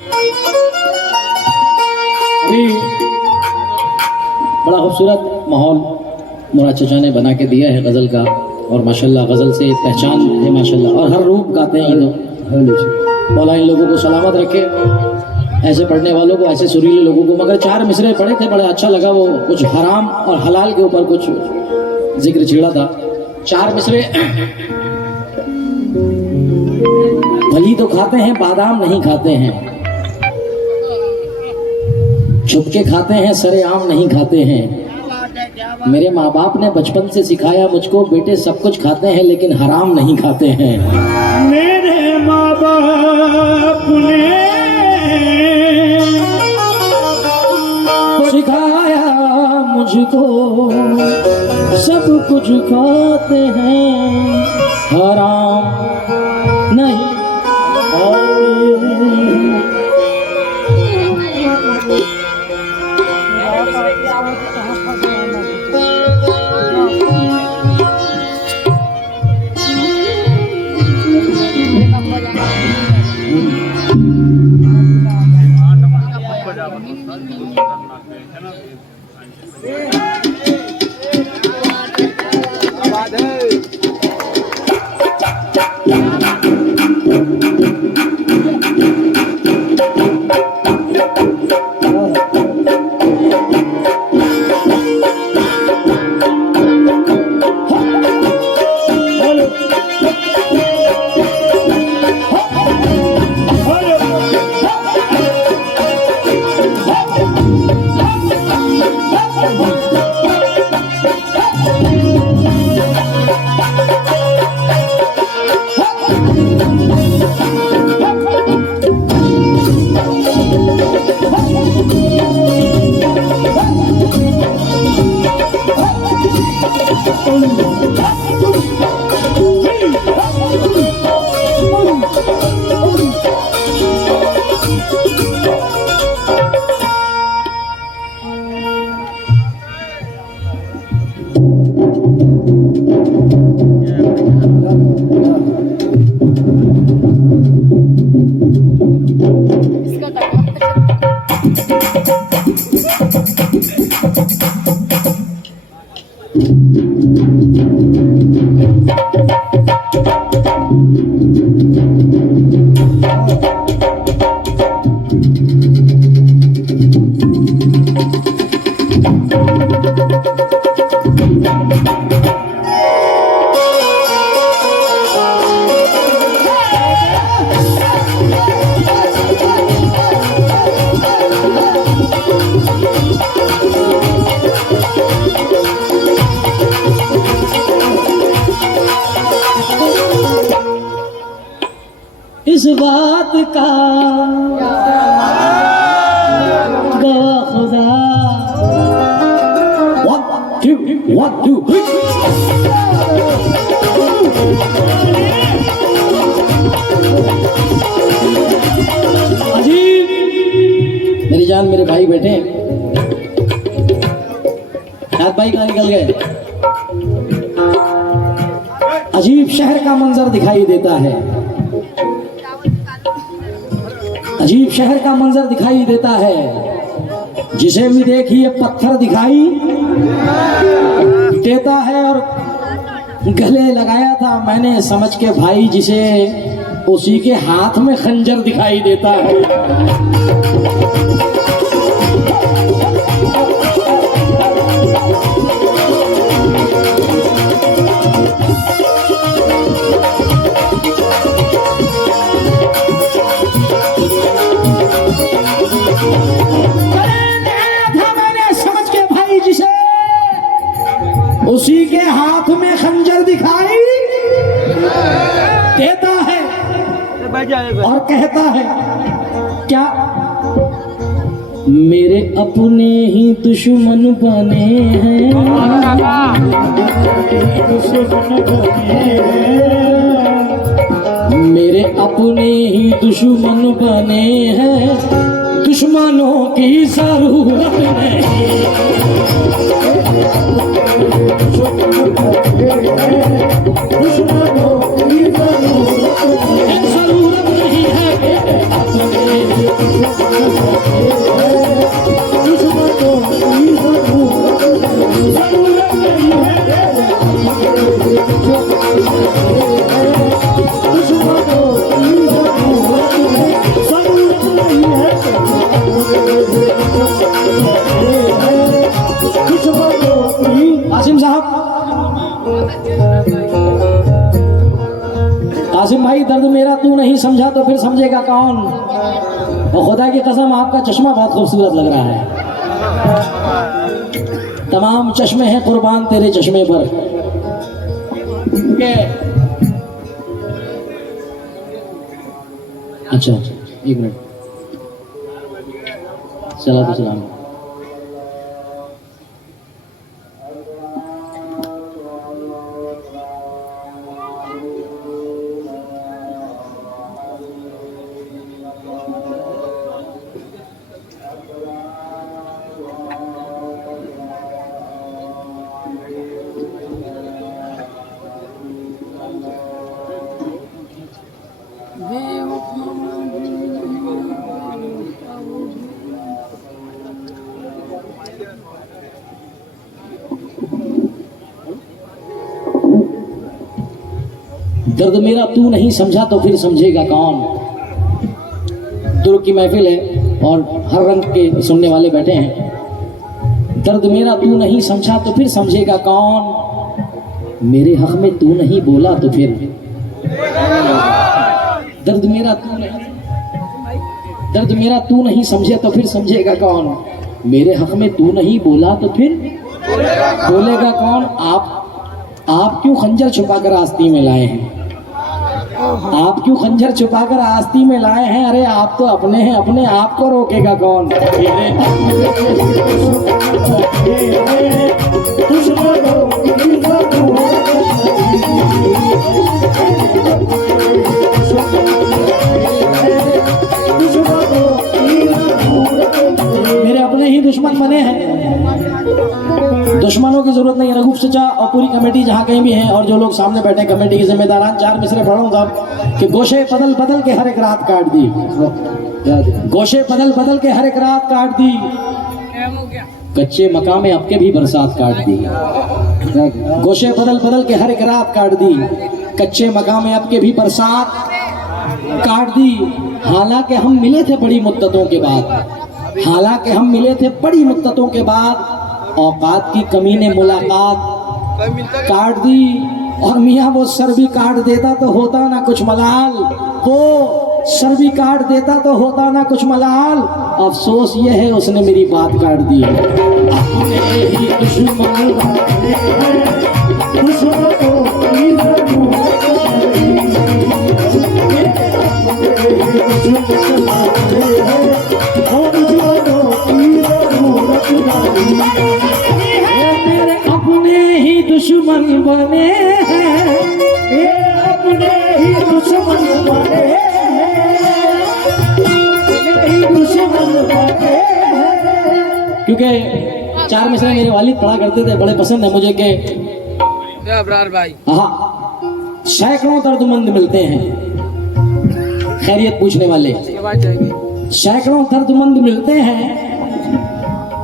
अभी बड़ा खूबसूरत माहौल मुराद चचा ने बना के दिया है गज़ल का, और माशाल्लाह गज़ल से पहचान है माशाल्लाह, और हर रूप गाते हैं ये लोग। मौला इन लोगों को सलामत रखे, ऐसे पढ़ने वालों को, ऐसे सुरीले लोगों को। मगर 4 मिसरे पढ़े थे, बड़ा अच्छा लगा। वो कुछ हराम और हलाल के ऊपर कुछ जिक्र छिड़ा था। 4 मिसरे भली तो खाते हैं, बादाम नहीं खाते हैं, छुप के खाते हैं, सरेआम नहीं खाते हैं। मेरे माँ बाप ने बचपन से सिखाया मुझको, बेटे सब कुछ खाते हैं लेकिन हराम नहीं खाते हैं। मेरे माँ बाप ने सिखाया मुझको, सब कुछ खाते हैं, हराम नहीं इस बात का गवाह खुदा। 1 2 अजीब, मेरी जान मेरे भाई बैठे हैं। याद भाई कहाँ निकल गए? अजीब शहर का मंजर दिखाई देता है, अजीब शहर का मंजर दिखाई देता है। जिसे भी देखिए पत्थर दिखाई देता है। और गले लगाया था मैंने समझ के भाई जिसे, उसी के हाथ में खंजर दिखाई देता है। उसी के हाथ में खंजर दिखाई देता है और कहता है क्या, मेरे अपने ही दुश्मन बने हैं, मेरे अपने ही दुश्मन बने हैं, दुश्मनों की जरूरत नहीं। जरूरत नहीं है अपने दुश्मनों की जरूरत नहीं है दुश्मनों की जरूरत नहीं है दुश्मनों की। आसिम साहब, आसिम भाई, दर्द मेरा तू नहीं समझा तो फिर समझेगा कौन। और खुदा की कसम आपका चश्मा बहुत खूबसूरत लग रहा है। तमाम चश्मे हैं कुर्बान तेरे चश्मे पर। अच्छा, एक मिनट, चला तो सलाम। दर्द मेरा तू नहीं समझा तो फिर समझेगा कौन। दुर की महफिल है और हर रंग के सुनने वाले बैठे हैं। दर्द मेरा तू नहीं समझा तो फिर समझेगा कौन। मेरे हक में तू नहीं बोला तो फिर दर्द मेरा तू नहीं समझे तो फिर समझेगा कौन। मेरे हक में तू नहीं बोला तो फिर बोलेगा कौन। आप क्यों खंजर छुपाकर आस्ती में लाए हैं। आप क्यों खंजर छुपाकर आस्ती में लाए हैं। अरे आप तो अपने हैं, अपने आप को रोकेगा कौन। मेरे अपने ही दुश्मन बने हैं, दुश्मनों की जरूरत नहीं है। रघुप चचा और पूरी कमेटी जहाँ कहीं भी है और जो लोग सामने बैठे कमेटी के जिम्मेदारान, चार मिसरे पढ़ूंगा कि गोशे बदल बदल के हर एक रात काट दी। गोशे बदल बदल के हर एक रात काट दी। कच्चे मकान में आपके भी बरसात काट दी। गोशे बदल बदल के हर एक रात काट दी। कच्चे मकान में आपके भी बरसात काट दी। हालांकि हम मिले थे बड़ी मुद्दतों के बाद, हालांकि हम मिले थे बड़ी मुद्दतों के बाद। औकात की कमी ने मुलाकात काट दी। और मियाँ वो सर भी काट देता तो होता ना कुछ मलाल। वो सर भी काट देता तो होता ना कुछ मलाल। अफसोस ये है उसने मेरी बात काट दी। अपने ही दुश्मन मेरे अपने ही दुश्मन बने हैं। अपने ही दुश्मन बने क्योंकि चार मिसरे मेरे वालिद पढ़ा करते थे, बड़े पसंद है मुझे के अबरार भाई। हाँ, सैकड़ों दर्दमंद मिलते हैं खैरियत पूछने वाले, सैकड़ों दर्दमंद मिलते हैं।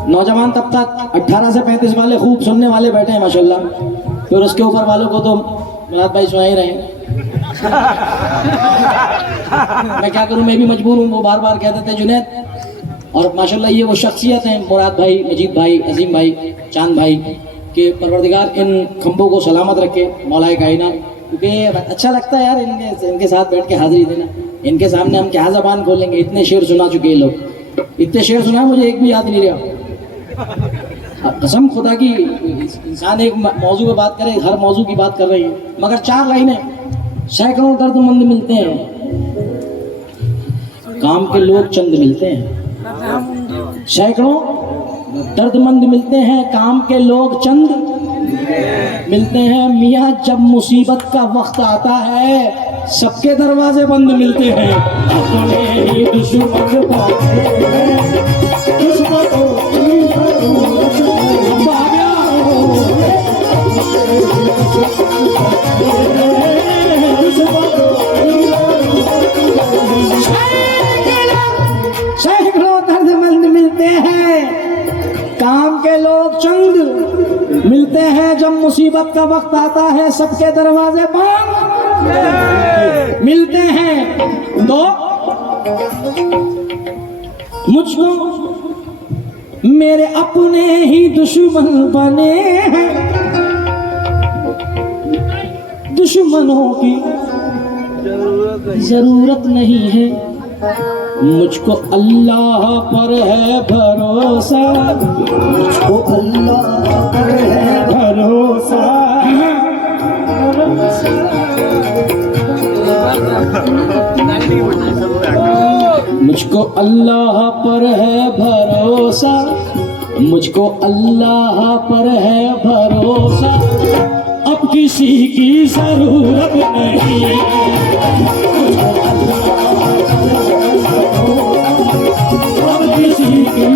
नौजवान तब तक 18 से 35 वाले खूब सुनने वाले बैठे हैं माशाल्लाह। फिर उसके ऊपर वालों को तो मुराद भाई सुना ही रहे हैं। मैं क्या करूं, मैं भी मजबूर हूं। वो बार बार कहते थे जुनैद, और माशाल्लाह ये वो शख्सियत हैं मुराद भाई, मजीद भाई, अजीम भाई, चांद भाई, के परवरदिगार इन खंभों को सलामत रखे मौलाए कायनात। क्योंकि अच्छा लगता है यार इनके साथ बैठ के हाजिरी देना। इनके सामने हम क्या ज़बान खोलेंगे, इतने शेर सुना चुके हैं लोग, इतने शेर सुना मुझे एक भी याद नहीं रहा। कसम खुदा की, इंसान एक मौजू पे बात करे, हर मौजू की बात कर रही है, मगर 4 लाइनें। सैकड़ों दर्दमंद मिलते हैं, काम के लोग चंद मिलते हैं। सैकड़ों दर्दमंद मिलते हैं, काम के लोग चंद मिलते हैं। मियाँ जब मुसीबत का वक्त आता है सबके दरवाजे बंद मिलते हैं। अपने ही दुश्मन सैकड़ों मिलते हैं काम के लोग चंद, मिलते हैं जब मुसीबत का वक्त आता है सबके दरवाजे बंद, मिलते हैं तो मुझको मेरे अपने ही दुश्मन बने हैं, दुश्मनों की जरूरत नहीं है, मुझको अल्लाह पर है भरोसा, मुझको अल्लाह पर है भरोसा। मुझको अल्लाह पर है भरोसा, मुझको अल्लाह पर है भरोसा, अब किसी की जरूरत नहीं, अब किसी की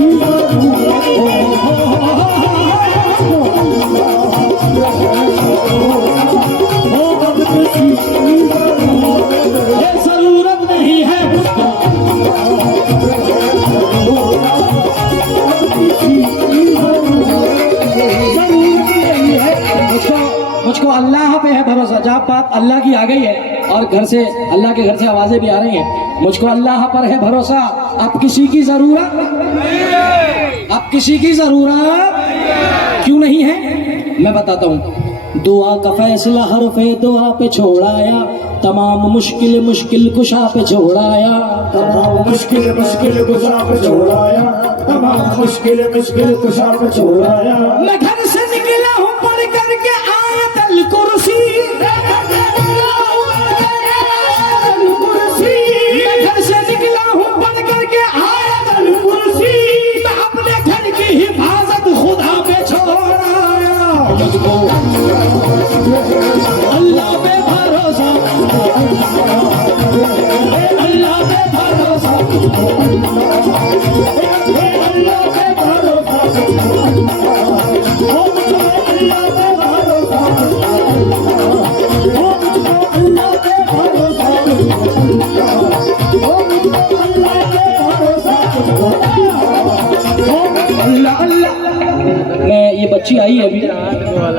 जरूरत नहीं है मुझको, मुझको अल्लाह पे है भरोसा। जब बात अल्लाह की आ गई है और घर से अल्लाह के घर से आवाजें भी आ रही हैं, मुझको अल्लाह पर है भरोसा, अब किसी की जरूरत, अब किसी की जरूरत क्यों नहीं है मैं बताता हूँ। दुआ का फैसला हरफे दुआ पे छोड़ाया, तमाम मुश्किल मुश्किल कुशा पे छोड़ाया, तमाम मुश्किल मुश्किल कुशा पे छोड़ाया, तमाम मुश्किल मुश्किल कुशा पे छोड़ाया। मैं घर से निकला हूँ पढ़ करके आयतल कुर्सी, मैं घर से निकला हूँ पढ़ करके आयतल कुर्सी, मैं अपने घर की हिफाजत खुदा पे छोड़ाया, मुझको अल्लाह पे भरोसा, अल्लाह पे भरोसा, अल्लाह पे भरोसा, मैं ये बच्ची आई है अभी,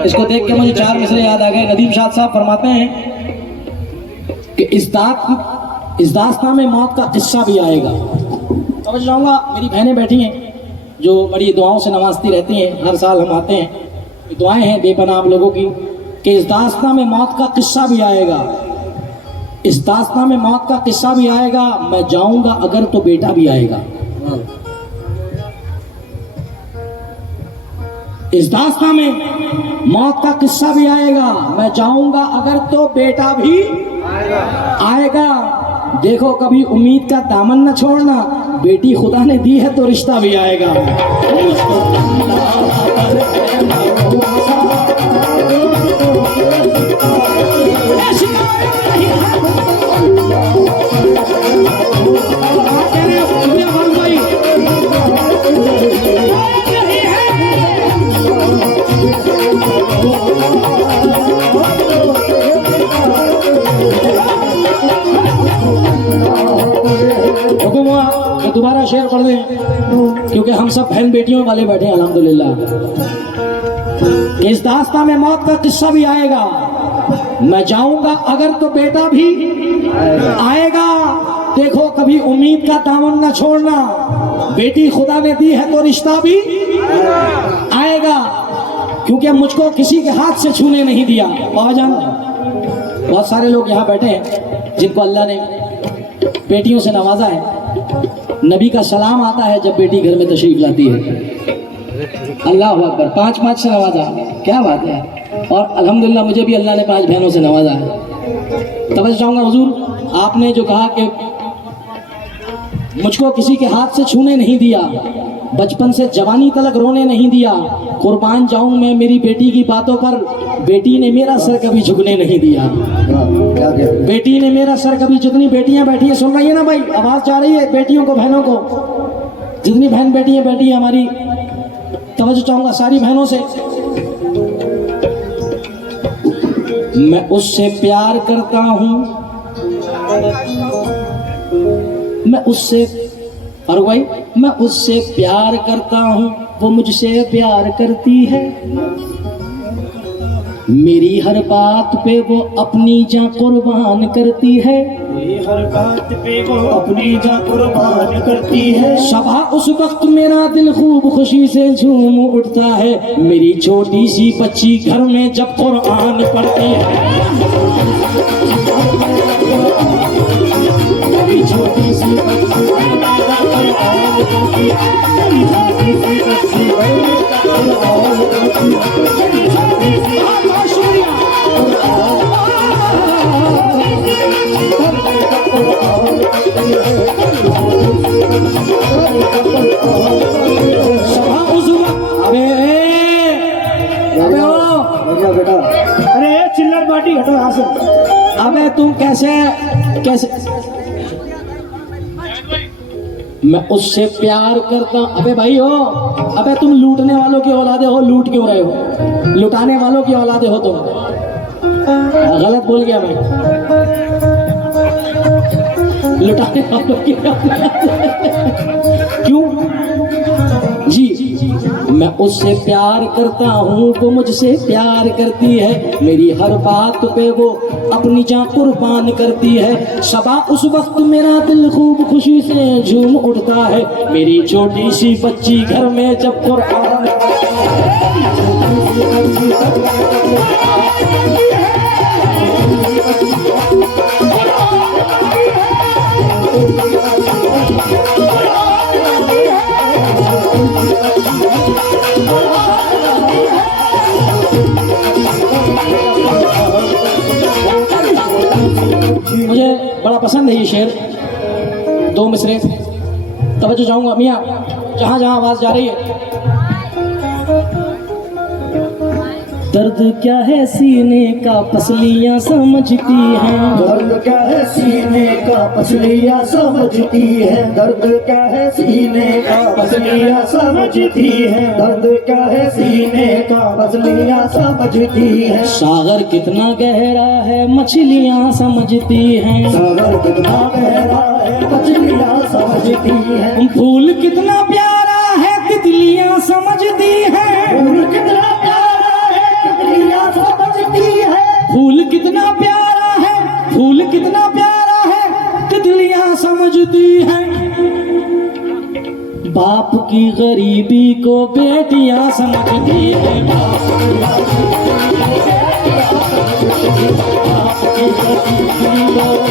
इसको देख के मुझे चार मिसरे याद आ गए। नदीम शाह साहब फरमाते हैं कि इस दास्तान में मौत का किस्सा भी आएगा। समझ जाऊंगा मेरी बहनें बैठी हैं जो बड़ी दुआओं से नवाजती रहती हैं, हर साल हम आते हैं, ये दुआएं हैं बेपनाह आप लोगों की कि इस दास्तान में मौत का किस्सा भी आएगा, इस दास्तान में मौत का किस्सा भी आएगा, मैं जाऊंगा अगर तो बेटा भी आएगा। इस दास्तान में मौत का किस्सा भी आएगा, मैं जाऊंगा अगर तो बेटा भी आएगा। देखो कभी उम्मीद का दामन न छोड़ना, बेटी खुदा ने दी है तो रिश्ता भी आएगा। दोबारा शेयर पढ़ दें क्योंकि हम सब बहन बेटियों वाले बैठे हैं अल्हम्दुलिल्लाह। इस दास्तान में मौत का किस्सा भी आएगा, मैं जाऊंगा अगर तो बेटा भी आएगा। देखो कभी उम्मीद का दामन न छोड़ना, बेटी खुदा ने दी है तो रिश्ता भी आएगा, क्योंकि मुझको किसी के हाथ से छूने नहीं दिया। बाबाजान बहुत सारे लोग यहाँ बैठे हैं जिनको अल्लाह ने बेटियों से नवाजा है। नबी का सलाम आता है जब बेटी घर में तशरीफ लाती है, अल्लाह अकबर, 5 से नवाजा, क्या बात है। और अल्हम्दुलिल्लाह मुझे भी अल्लाह ने 5 बहनों से नवाजा है। तवज्जो चाहूँगा हुजूर, आपने जो कहा कि मुझको किसी के हाथ से छूने नहीं दिया, बचपन से जवानी तलक रोने नहीं दिया, कुर्बान जाऊं मैं मेरी बेटी की बातों पर, बेटी ने मेरा सर कभी झुकने नहीं दिया। बेटी ने मेरा सर कभी, जितनी बेटियां बैठी हैं, सुन रही है ना भाई, आवाज जा रही है बेटियों को, बहनों को, जितनी बहन बेटियां बैठी है हमारी, तवज्जो चाहूंगा सारी बहनों से। मैं उससे प्यार करता हूं, मैं उससे और भाई मैं उससे प्यार करता हूँ, वो मुझसे प्यार करती है। मेरी हर बात पे वो अपनी जान कुर्बान करती है। ये हर बात पे वो अपनी जान कुर्बान करती है। शबा उस वक्त मेरा दिल खूब खुशी से झूम उठता है। मेरी छोटी सी बच्ची घर में जब कुरान पढ़ती है। मेरी छोटी सी बच्ची बेटा, अरे चिल्लर बाटी हटो यहाँ से। अबे तुम कैसे कैसे मैं उससे प्यार करता हूं। अबे भाई हो, अबे तुम लूटने वालों की औलादे हो, लूट क्यों रहे हो? लुटाने वालों की औलादे हो तुम। गलत बोल गया मैं। लुटाने वालों की क्यों जी? मैं उससे प्यार करता हूँ, वो मुझसे प्यार करती है। मेरी हर बात पे वो अपनी जान कुर्बान करती है। शबा उस वक्त मेरा दिल खूब खुशी से झूम उठता है। मेरी छोटी सी बच्ची घर में जब कुरान मुझे बड़ा पसंद है ये शेर। दो मिसरे तवज्जो चाहूंगा मियाँ, जहां जहां आवाज जा रही है। दर्द क्या है सीने का पसलियां समझती हैं। दर्द क्या है सीने का पसलियां समझती है। दर्द क्या है सीने का पसलियां समझती है। दर्द क्या है सीने का पसलियां समझती है। सागर कितना गहरा है मछलियां समझती हैं। सागर कितना गहरा है मछलियां समझती है। फूल कितना प्यारा है तितलियां समझती हैं। फूल कितना प्यारा है तितलियां समझती है। फूल कितना प्यारा है, फूल कितना प्यारा है, तितलियां समझती हैं। बाप की गरीबी को बेटियां समझती हैं। बाप की गरीबी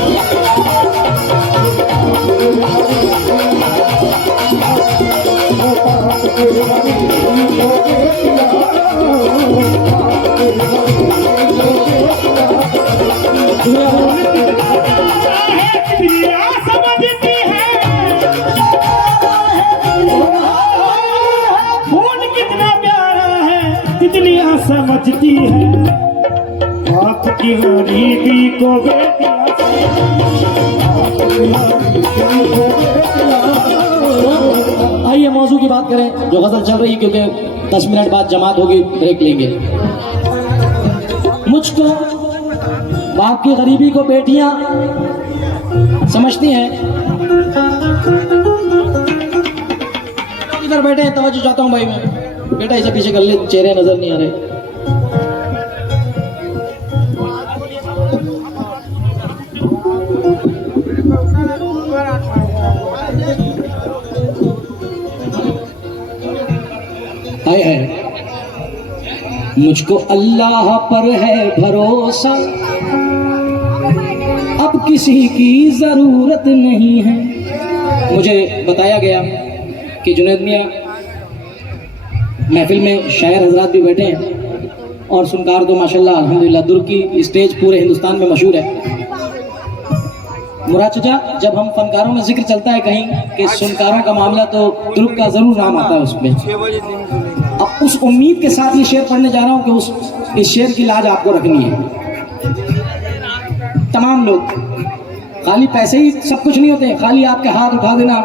तितलियां समझती है। बाप की गरीबी को बेटियां आइए मौजू की बात करें जो गजल चल रही है, क्योंकि 10 मिनट बाद जमात होगी, ब्रेक लेंगे। मुझको बाप की गरीबी को बेटियां समझती हैं। इधर बैठे हैं, तवज्जो चाहता हूं भाई मैं। बेटा इसे पीछे कर ले, चेहरे नजर नहीं आ रहे। हाय हाय, मुझको अल्लाह पर है भरोसा, अब किसी की जरूरत नहीं है। मुझे बताया गया कि जुनैद मियां महफिल में शायर हजरात भी बैठे हैं और सुनकार तो माशाल्लाह अल्हम्दुलिल्लाह दुर्ग की स्टेज पूरे हिंदुस्तान में मशहूर है। मुराद चाचा, जब हम फनकारों में जिक्र चलता है कहीं कि सुनकारों का मामला, तो दुर्ग का जरूर नाम आता है उसमें। अब उस उम्मीद के साथ ये शेर पढ़ने जा रहा हूँ कि इस शेर की लाज आपको रखनी है। तमाम लोग, खाली पैसे ही सब कुछ नहीं होते, खाली आपके हाथ उठा देना,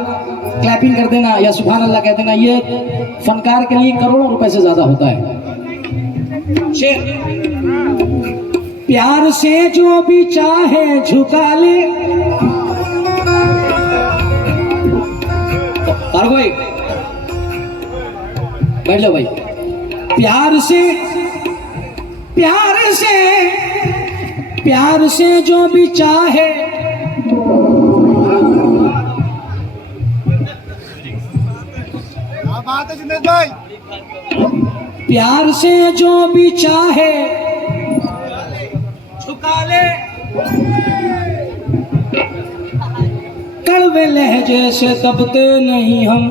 क्लैपिंग कर देना या सुभान अल्लाह कह देना, ये फनकार के लिए करोड़ों रुपए से ज्यादा होता है। शेर, प्यार से जो भी चाहे झुका ले, और भाई बैठ लो भाई। प्यार से प्यार से प्यार से जो भी चाहे, बात है जुनैद भाई। प्यार से जो भी चाहे झुका ले, कड़वे लहजे से दबते नहीं हम।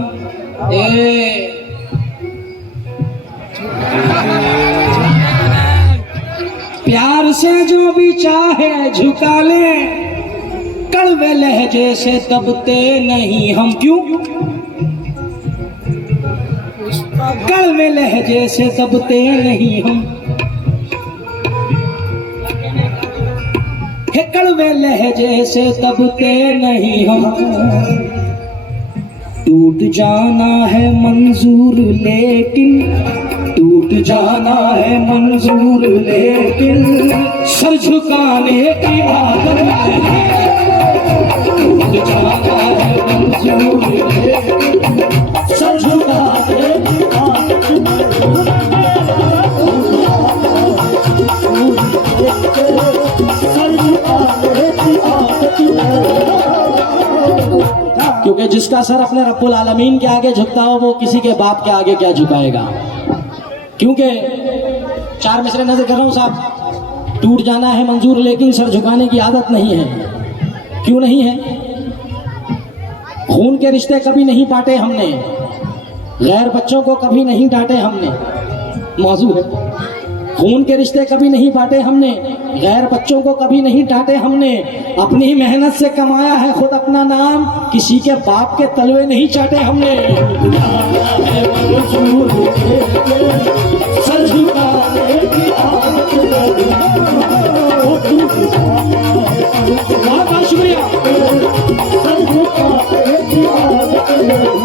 प्यार से जो भी चाहे झुका ले, कड़वे लहजे से दबते नहीं हम। क्यों? कड़वे लहजे से दबते नहीं हम, हे कड़वे लहजे से दबते नहीं हम। टूट जाना है मंजूर लेकिन, टूट जाना है मंजूर लेकिन सर झुकाने की आदत नहीं। टूट जाना है मंजूर लेकिन सर झुकाने की आदत नहीं। सर झुकाने की आदत नहीं। क्योंकि जिसका सर अपने रब्बुल आलमीन के आगे झुकता हो, वो किसी के बाप के आगे क्या झुकाएगा। क्योंकि 4 मिसरे नजर कर रहा हूं साहब। टूट जाना है मंजूर लेकिन सर झुकाने की आदत नहीं है। क्यों नहीं है? खून के रिश्ते कभी नहीं बांटे हमने, गैर बच्चों को कभी नहीं डांटे हमने। मौजू है, खून के रिश्ते कभी नहीं बांटे हमने, गैर बच्चों को कभी नहीं डांटे हमने। अपनी ही मेहनत से कमाया है खुद अपना नाम, किसी के बाप के तलवे नहीं चाटे हमने। सर झुकाने की आदत नहीं। बहुत बहुत शुक्रिया। सर झुकाने की आदत नहीं।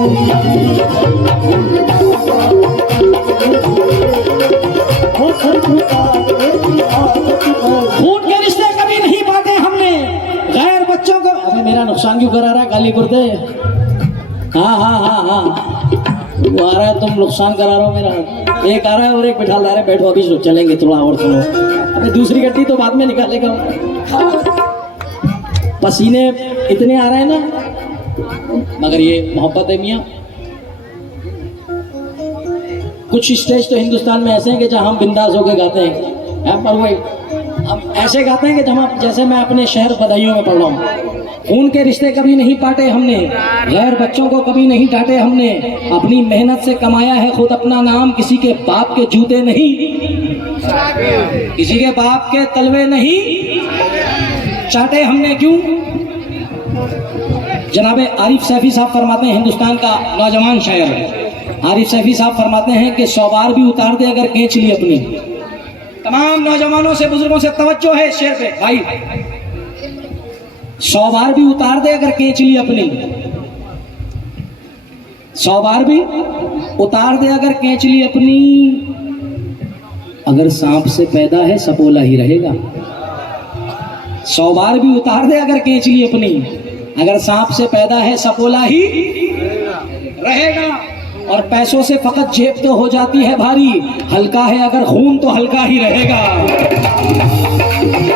खून के रिश्ते कभी नहीं बांटे हमने, गैर बच्चों को। अबे मेरा नुकसान क्यों करा रहा है काली कुर्ते? हाँ हाँ हाँ हाँ, वो आ रहा है, तुम नुकसान करा रहे हो मेरा। एक आ रहा है और एक बिठा ला रहे। बैठो अभी चलेंगे, थोड़ा और सुनो। अबे दूसरी गड्डी तो बाद में निकालेगा। पसीने इतने आ रहे हैं ना, मगर ये मोहब्बत है मियाँ। कुछ स्टेज तो हिंदुस्तान में ऐसे हैं कि जहाँ हम बिंदास होकर गाते हैं, पर वही हम ऐसे गाते हैं कि जहाँ, जैसे मैं अपने शहर बदायूं में पढ़ रहा हूँ। खून के रिश्ते कभी नहीं बांटे हमने, गैर बच्चों को कभी नहीं डांटे हमने। अपनी मेहनत से कमाया है खुद अपना नाम, किसी के बाप के जूते नहीं, किसी के बाप के तलवे नहीं चाटे हमने। क्यों? जनाबे आरिफ सैफी साहब फरमाते हैं, हिंदुस्तान का नौजवान शायर आरिफ सैफी साहब फरमाते हैं कि 100 बार भी उतार दे अगर केंच ली अपनी। तमाम नौजवानों से, बुजुर्गों से तवज्जो है शेर पे भाई। 100 बार भी उतार दे अगर केंच ली अपनी, 100 बार भी उतार दे अगर केंच ली अपनी। अगर सांप से पैदा है सपोला ही रहेगा। 100 बार भी उतार दे अगर केंच ली अपनी, अगर सांप से पैदा है सपोला ही रहेगा। और पैसों से फकत जेब तो हो जाती है भारी, हल्का है अगर खून तो हल्का ही रहेगा।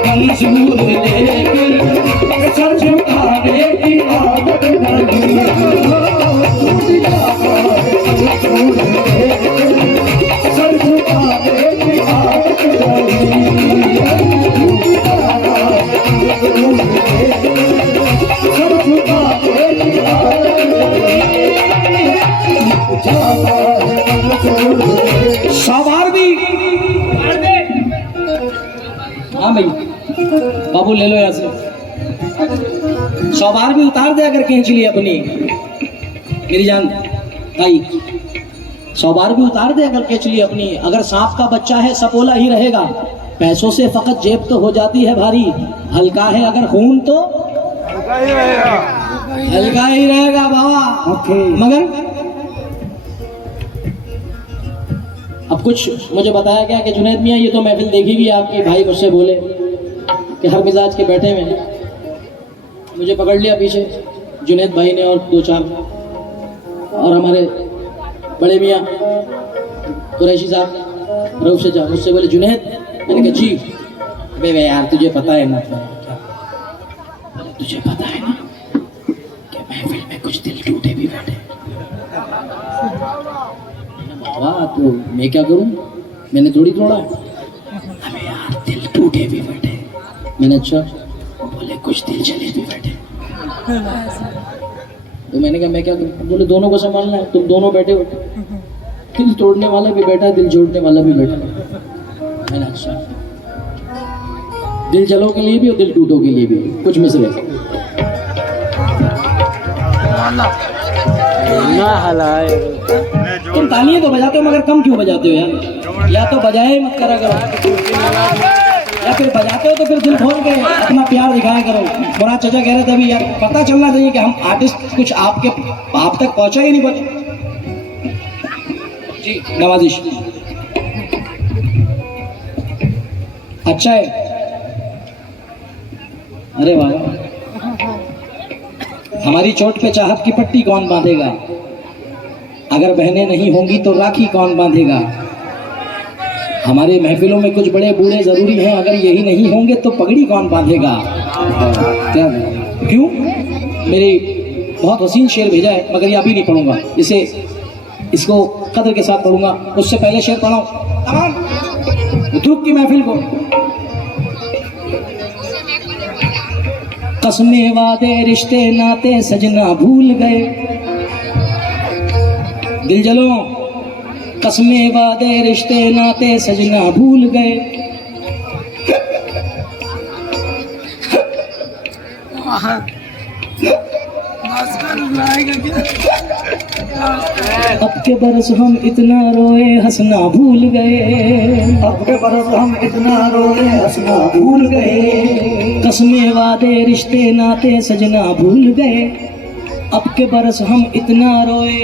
मंजूर लेकिन सर झुकाने की आदत नहीं। सर झुकाने की आदत नहीं। सर झुकाने की आदत नहीं। 100 बार भी। हाँ भाई बाबू ले लो यहाँ से। 100 बार भी उतार दे अगर खींच ली अपनी, मेरी जान भाई। 100 बार भी उतार दे अगर खींच ली अपनी, अगर सांप का बच्चा है सपोला ही रहेगा। पैसों से फकत जेब तो हो जाती है भारी, हल्का है अगर खून तो हल्का ही रहेगा बाबा। मगर अब कुछ मुझे बताया गया कि जुनैद मियाँ ये तो महफिल देखी भी आपकी, भाई मुझसे बोले कि हर मिजाज के बैठे में। मुझे पकड़ लिया पीछे जुनैद भाई ने और 2-4, और हमारे बड़े मियाँ कुरैशी साहब रऊफ से जा मुझसे बोले जुनैद, मैंने कहा जी। बे यार तुझे पता है ना, बोले तुझे पता है ना कि महफिल में कुछ दिल टूटे भी बैठे। बाबा तो मैं क्या करूं, मैंने थोड़ी तोड़ा। अबे यार दिल टूटे भी बैठे। मैंने अच्छा, बोले कुछ दिल चले भी बैठे। तो मैंने कहा मैं क्या करूं, बोले दोनों को संभालना है, तुम दोनों बैठे हो, दिल तोड़ने वाला भी बैठा, दिल जोड़ने वाला भी बैठा। मैंने अच्छा, दिल जलो के लिए भी और दिल टूटो के लिए भी कुछ मिसरे। तुम तालियां तो बजाते हो मगर कम क्यों बजाते हो यार? या तो बजाए मत करा करो, या फिर बजाते हो तो फिर दिल खोल के अपना प्यार दिखाया करो। मुराद चाचा कह रहे थे अभी यार, पता चलना चाहिए कि हम आर्टिस्ट कुछ आपके आप तक पहुंचा ही नहीं पहुंचा। जी नवाजिश अच्छा है। अरे वाह, हमारी चोट पे चाहत की पट्टी कौन बांधेगा? अगर बहनें नहीं होंगी तो राखी कौन बांधेगा? हमारे महफिलों में कुछ बड़े बूढ़े जरूरी हैं, अगर यही नहीं होंगे तो पगड़ी कौन बांधेगा? क्या क्यों? मेरे बहुत हसीन शेर भेजा है मगर ये अभी नहीं पढ़ूंगा, इसको कदर के साथ पढ़ूंगा। उससे पहले शेर पढ़ाऊं तमाम उतरुक की महफिल को। कसमें वादे रिश्ते नाते सजना भूल गए, दिल जलो कसमें वादे रिश्ते नाते सजना भूल गए। अब के बरस हम इतना रोए हंसना भूल गए, अब के बरस हम इतना रोए हंसना भूल गए। कसमें वादे रिश्ते नाते सजना भूल गए, अब के बरस हम इतना रोए।